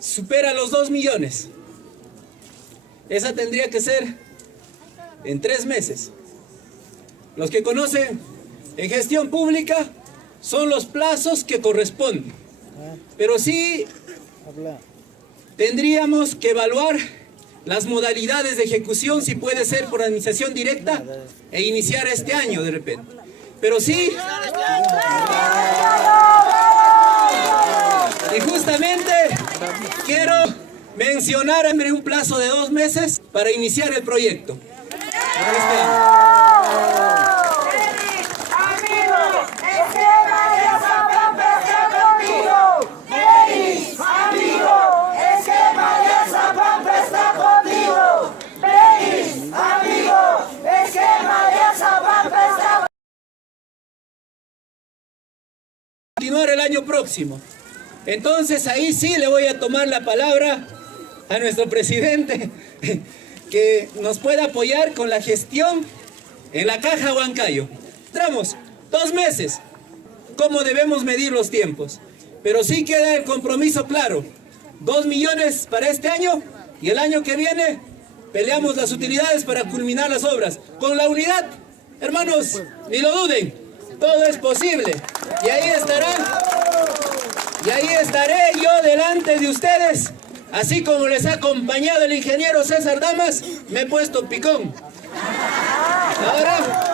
supera los 2 millones. Esa tendría que ser en 3 meses. Los que conocen en gestión pública son los plazos que corresponden. Pero sí tendríamos que evaluar las modalidades de ejecución, si puede ser por administración directa e iniciar este año de repente. Pero sí, y justamente quiero mencionar un plazo de 2 meses para iniciar el proyecto. Continuar el año próximo. Entonces ahí sí le voy a tomar la palabra a nuestro presidente que nos pueda apoyar con la gestión en la Caja Huancayo. Entramos 2 meses. ¿Cómo debemos medir los tiempos? Pero sí queda el compromiso claro. 2 millones para este año y el año que viene peleamos las utilidades para culminar las obras. Con la unidad, hermanos, ni lo duden, todo es posible. Y ahí estaré yo delante de ustedes, así como les ha acompañado el ingeniero César Damas, me he puesto picón. Ahora